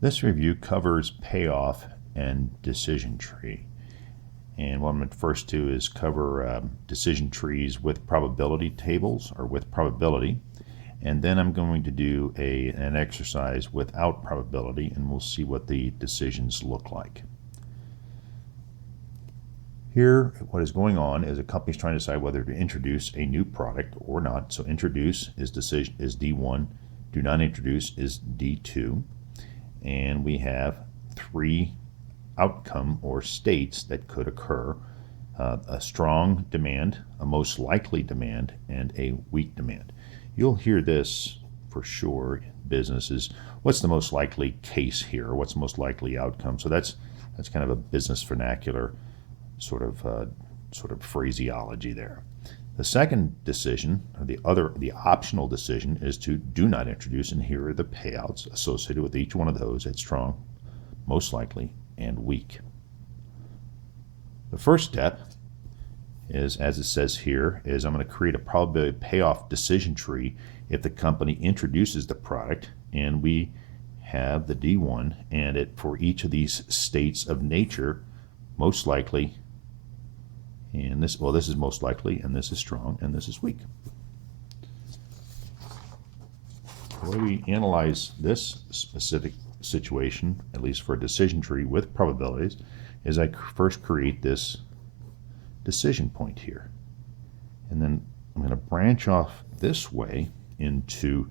This review covers payoff and decision tree. And what I'm going to first do is cover decision trees with probability tables, or with probability. And then I'm going to do an exercise without probability, and we'll see what the decisions look like. Here, what is going on is a company's trying to decide whether to introduce a new product or not. So introduce is D1, do not introduce is D2. And we have three outcome or states that could occur: a strong demand, a most likely demand, and a weak demand. You'll hear this for sure in businesses. What's the most likely case here? What's the most likely outcome? So that's kind of a business vernacular sort of phraseology there. The second decision, or the optional decision, is to do not introduce, and here are the payouts associated with each one of those at strong, most likely, and weak. The first step is, as it says here, is I'm going to create a probability payoff decision tree if the company introduces the product, and we have the D1, and it for each of these states of nature, most likely, and this is most likely, and this is strong, and this is weak. The way we analyze this specific situation, at least for a decision tree with probabilities, is I first create this decision point here. And then I'm going to branch off this way into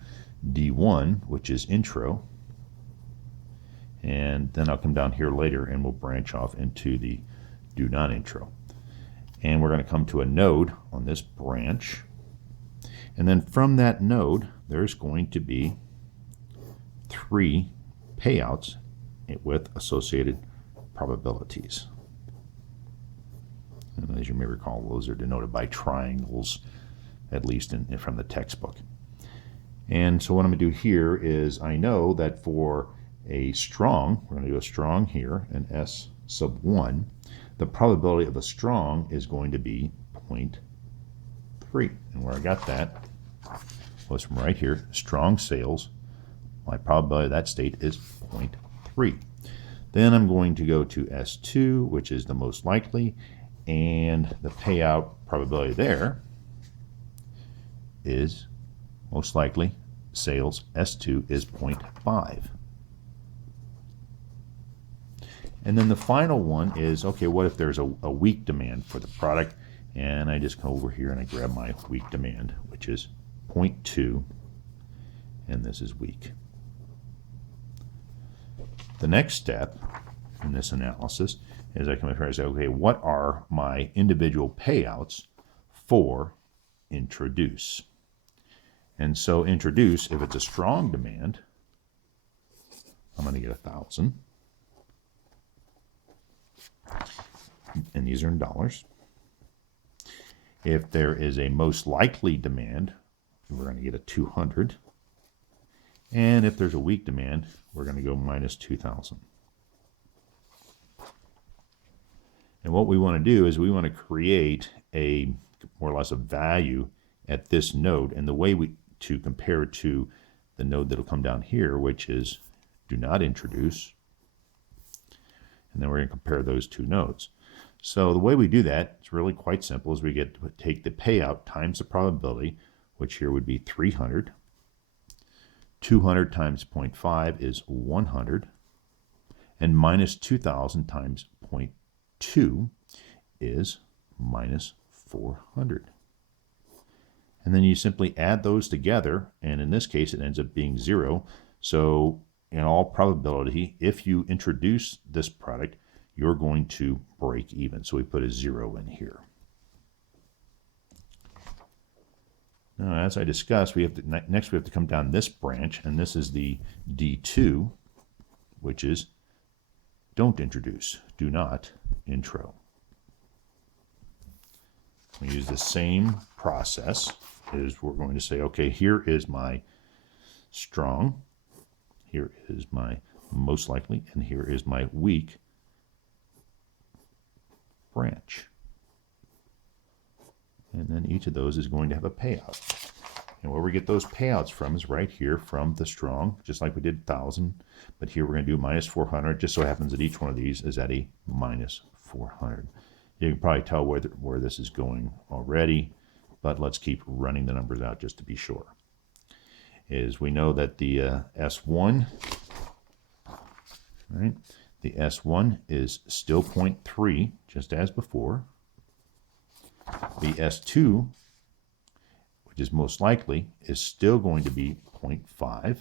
D1, which is intro. And then I'll come down here later and we'll branch off into the do not intro. And we're going to come to a node on this branch. And then from that node, there's going to be three payouts with associated probabilities. And as you may recall, those are denoted by triangles, at least from the textbook. And so what I'm going to do here is I know that for a strong, we're going to do a strong here, an S sub 1, the probability of a strong is going to be 0.3. And where I got that was from right here, strong sales. My probability of that state is 0.3. Then I'm going to go to S2, which is the most likely, and the payout probability there is most likely sales S2 is 0.5. And then the final one is, okay, what if there's a weak demand for the product? And I just come over here and I grab my weak demand, which is 0.2, and this is weak. The next step in this analysis is I come over here and say, okay, what are my individual payouts for introduce? And so introduce, if it's a strong demand, I'm going to get 1,000. And these are in dollars. If there is a most likely demand, we're going to get a 200. And if there's a weak demand, we're going to go minus 2,000. And what we want to do is we want to create a more or less a value at this node, and the way to compare it to the node that'll come down here, which is do not introduce. And then we're going to compare those two nodes. So the way we do that is really quite simple. Is we get to take the payout times the probability, which here would be 300. 200 times 0.5 is 100. And minus 2,000 times 0.2 is minus 400. And then you simply add those together, and in this case it ends up being 0. So in all probability, if you introduce this product, you're going to break even. So we put a 0 in here. Now, as I discussed, next we have to come down this branch, and this is the D2, which is don't introduce, do not intro. We use the same process. We're going to say, okay, here is my strong, here is my most likely, and here is my weak branch. And then each of those is going to have a payout. And where we get those payouts from is right here from the strong, just like we did 1,000. But here we're going to do minus 400. Just so happens that each one of these is at a minus 400. You can probably tell where this is going already, but let's keep running the numbers out just to be sure. Is we know that the S1, right? The S1 is still 0.3, just as before. The S2, which is most likely, is still going to be 0.5.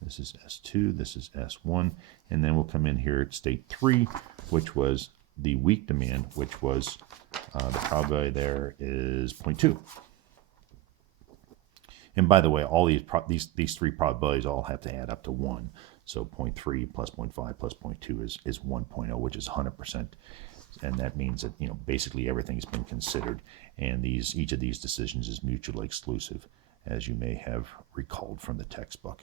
This is S2, this is S1, and then we'll come in here at state 3, which was the weak demand, which was the probability there is 0.2. And by the way, all these three probabilities all have to add up to 1. So 0.3 plus 0.5 plus 0.2 is 1.0, which is 100%. And that means that, basically everything's been considered, and each of these decisions is mutually exclusive, as you may have recalled from the textbook.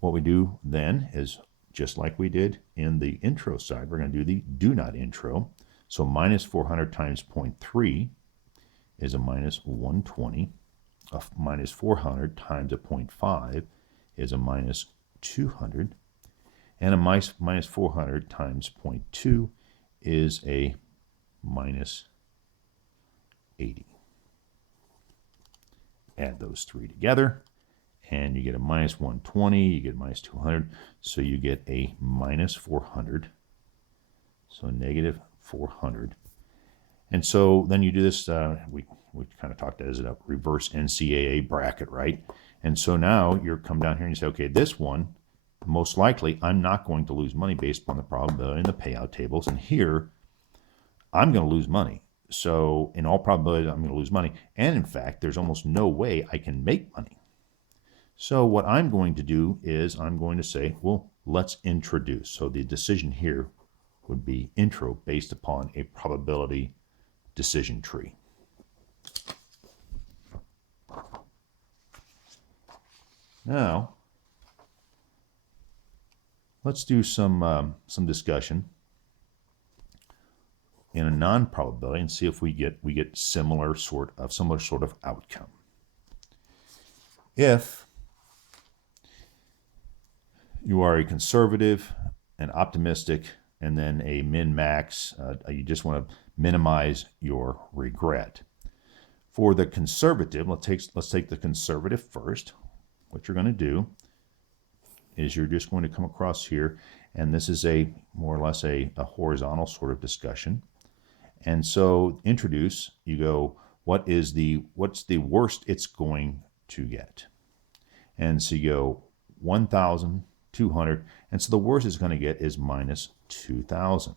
What we do then is, just like we did in the intro side, we're going to do the do not intro. So minus 400 times 0.3 is a minus 120. A minus 400 times a 0.5 is a minus 200. And a minus 400 times 0.2 is a minus 80. Add those three together, and you get a minus 120, you get minus 200, so you get a minus 400, so negative 400. And so then you do this, we kind of talked as a reverse NCAA bracket, right? And so now you come down here and you say, okay, this one, most likely, I'm not going to lose money based upon the probability in the payout tables. And here, I'm going to lose money. So in all probability, I'm going to lose money. And in fact, there's almost no way I can make money. So what I'm going to do is I'm going to say, well, let's introduce. So the decision here would be intro based upon a probability decision tree. Now, let's do some discussion in a non-probability and see if we get similar sort of outcome. If you are a conservative, an optimistic, and then a min-max, you just want to minimize your regret. For the conservative, let's take the conservative first. What you're going to do is you're just going to come across here, and this is a more or less a horizontal sort of discussion. And so introduce, you go, what's the worst it's going to get? And so you go 1,200, and so the worst it's going to get is minus 2,000.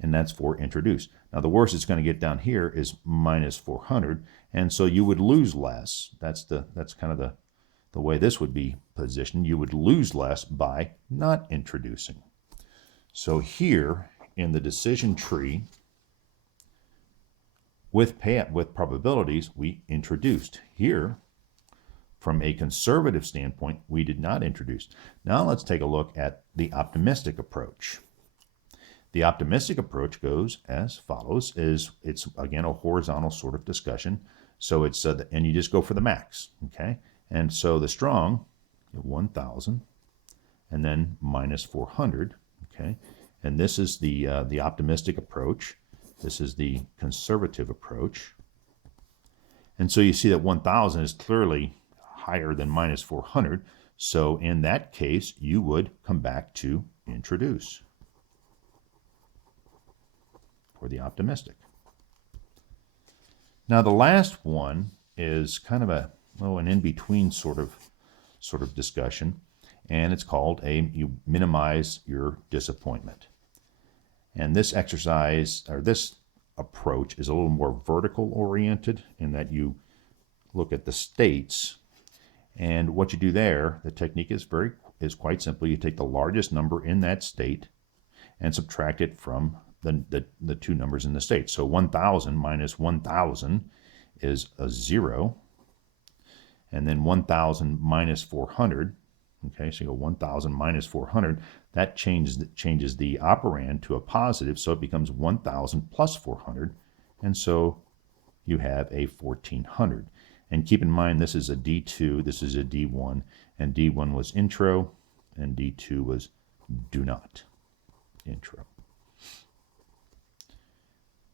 And that's for introduce. Now the worst it's going to get down here is minus 400, and so you would lose less. That's kind of the way this would be positioned. You would lose less by not introducing. So here in the decision tree, with probabilities, we introduced. Here, from a conservative standpoint, we did not introduce. Now let's take a look at the optimistic approach. The optimistic approach goes as follows: it's again a horizontal sort of discussion. So it's and you just go for the max, okay? And so the strong, 1,000, and then minus 400, okay? And this is the optimistic approach. This is the conservative approach. And so you see that 1,000 is clearly higher than minus 400. So in that case, you would come back to introduce for the optimistic. Now the last one is kind of an in-between sort of discussion, and it's called you minimize your disappointment. And this exercise, or this approach, is a little more vertical oriented in that you look at the states, and what you do there, the technique is quite simple. You take the largest number in that state and subtract it from the two numbers in the state. So 1,000 minus 1,000 is a 0, and then 1,000 minus 400. Okay, so you go 1,000 minus 400. That changes the operand to a positive, so it becomes 1,000 plus 400. And so you have a 1400. And keep in mind, this is a D2, this is a D1, and D1 was intro, and D2 was do not intro.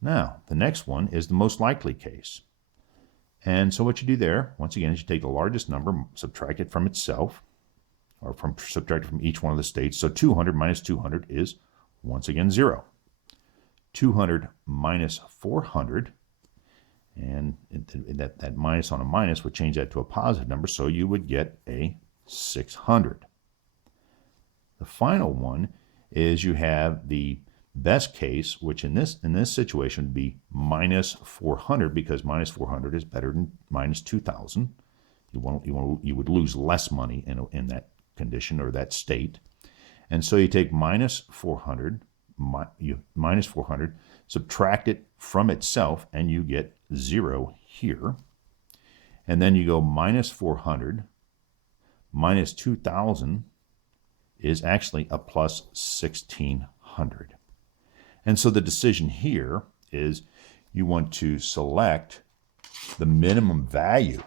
Now, the next one is the most likely case. And so what you do there, once again, is you take the largest number, subtract it from itself, or subtract it from each one of the states. So 200 minus 200 is, once again, 0. 200 minus 400, and that minus on a minus would change that to a positive number, so you would get a 600. The final one is you have the best case, which in this situation would be minus 400, because minus 400 is better than minus 2,000. You would lose less money in that condition or that state. And so you take minus 400, subtract it from itself, and you get 0 here. And then you go minus 400 minus 2,000 is actually a plus 1,600. And so the decision here is you want to select the minimum value.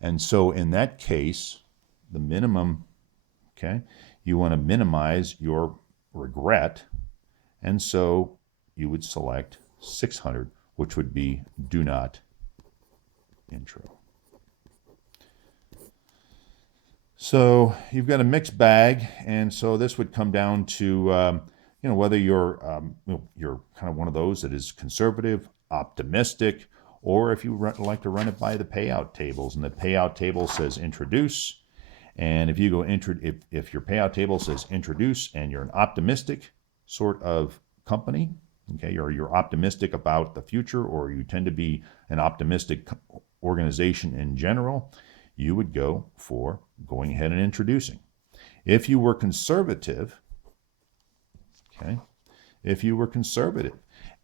And so in that case, the minimum, okay, you want to minimize your regret. And so you would select 600, which would be do not intro. So you've got a mixed bag, and so this would come down to whether you're kind of one of those that is conservative, optimistic, or if you like to run it by the payout tables, and the payout table says introduce, and if you go if your payout table says introduce and you're an optimistic sort of company, okay, or you're optimistic about the future, or you tend to be an optimistic organization in general, you would go for going ahead and introducing. If you were conservative, okay, if you were conservative,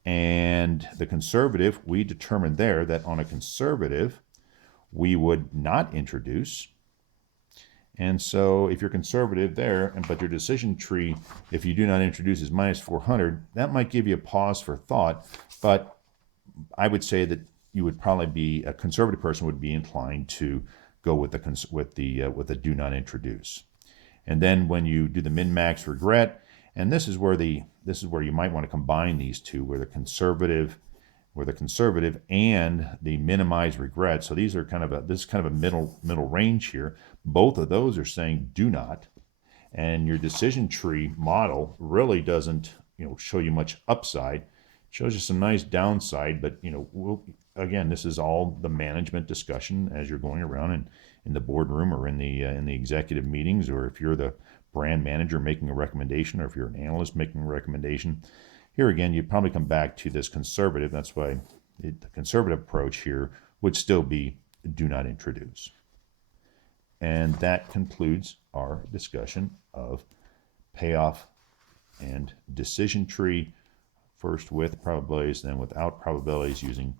and the conservative, we determined there that on a conservative, we would not introduce. And so if you're conservative there, but your decision tree, if you do not introduce, is minus 400, that might give you a pause for thought. But I would say that you would probably be, a conservative person would be inclined to go with the do not introduce. And then when you do the min-max regret, and this is where you might want to combine these two, where the conservative and the minimize regret. So these are this is kind of a middle range here. Both of those are saying do not, and your decision tree model really doesn't show you much upside. It shows you some nice downside, but again, this is all the management discussion as you're going around in the boardroom or in the executive meetings, or if you're the brand manager making a recommendation, or if you're an analyst making a recommendation. Here again, you'd probably come back to this conservative. That's why the conservative approach here would still be do not introduce. And that concludes our discussion of payoff and decision tree, first with probabilities, then without probabilities, using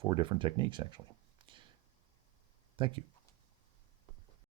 4 different techniques, actually. Thank you.